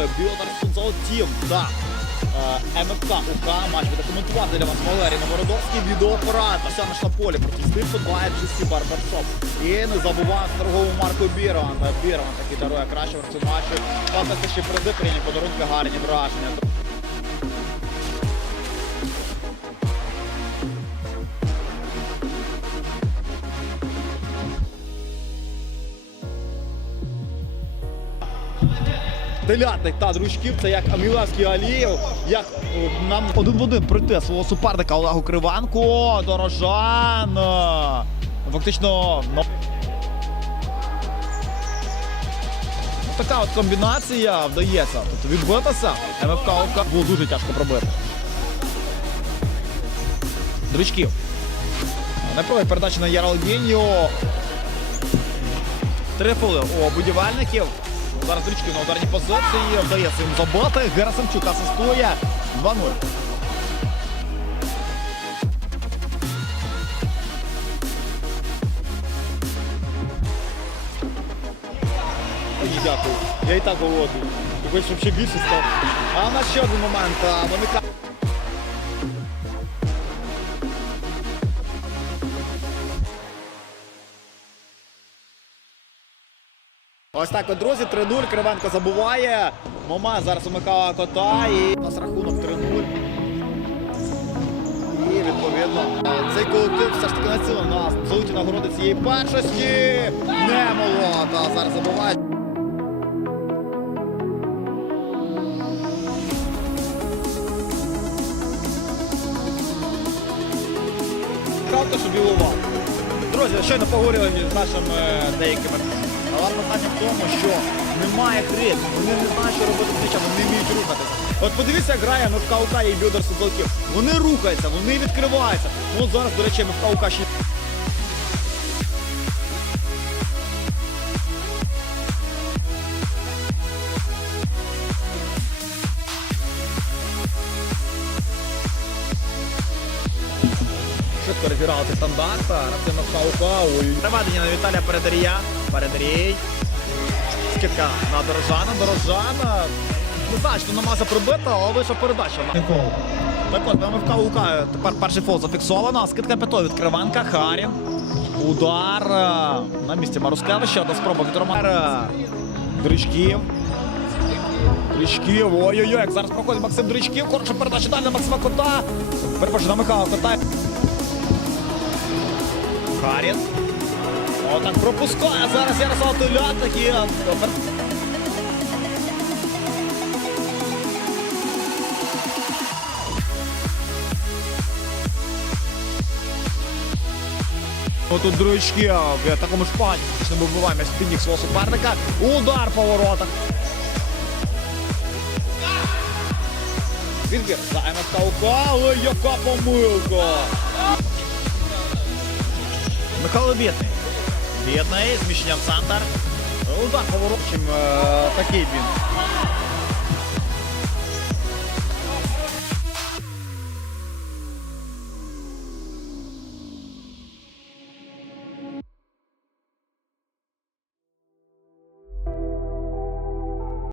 мною. Білдар Сунцов Тім та е, МФК УК. Матч буде коментувати для вас Валерій Новородовський. Відеоапарат. Вся наш на полі проти 2 GC Барбершоп. І не забуваємо торгову марку Бірван. Бірван таки дарує краще в цьому матчі. Фантастичні призи, прийняті подарунки, гарні враження. Телятник та дручків, це як Амілевський Алієв, як е, нам один в один пройти свого суперника Олегу Кривенко, Дорожан. е, Фактично, ну, така от комбінація вдається. Тобто відбитися, МФК ОК було дуже тяжко пробити. Дручків. Не проводить передачу на Яралгіньо. Три фоли у будівельників. Зараз річки на ударній позиції. Вдається їм забити. Герасимчук асистує. 2-0. Дякую. Я і так голодний. Хочеш, щоб ще більше став. А на ще один момент. А, Ось так от, друзі, 3-0. Кривенко забуває. Момент зараз у Михайла Кота. І у нас рахунок 3-0. І відповідно цей колектив все ж таки націлив на золоті нагороди цієї першості. Не молода. Зараз забуває. Правда, що білова. Друзі, щойно поговорили з нашими е, деякими. Але питання в тому, що немає крит, вони не знають, що робити м'ячем, вони не вміють рухатися. От подивіться, як грає УК і Бьодер Соколків. Вони рухаються, вони відкриваються. Ну от зараз, до речі, МФК УК ще Швидко розіграли цей стандарт. Артем Каука. Приведення на Віталія Передарія. Передарій. Скидка на Дорожана. Дорожана. Не знаю, що намаза пробита, але вийшла передача. Так от, МФК УК. Тепер перший фол зафіксовано. Скидка п'ятої від Кривенка. Харін. Удар е, на місці Марускевича. Одна спроба від Романа. Дричків. Дричків. Ой-ой-ой, як зараз проходить Максим Дричків. Коротше передача далі на Максима Кота. Перепрошую, на Михайла Кота. Харін. Отак пропускає зараз Ярослав Телятник і Отут дручки в такому ж пані. Не вибиваємо спіннік свого суперника. Удар по воротах. Відбір за УК, але яка помилка. Михайло Бідний. Бідний, зміщення в центр. Удар поворотчим. Такий він.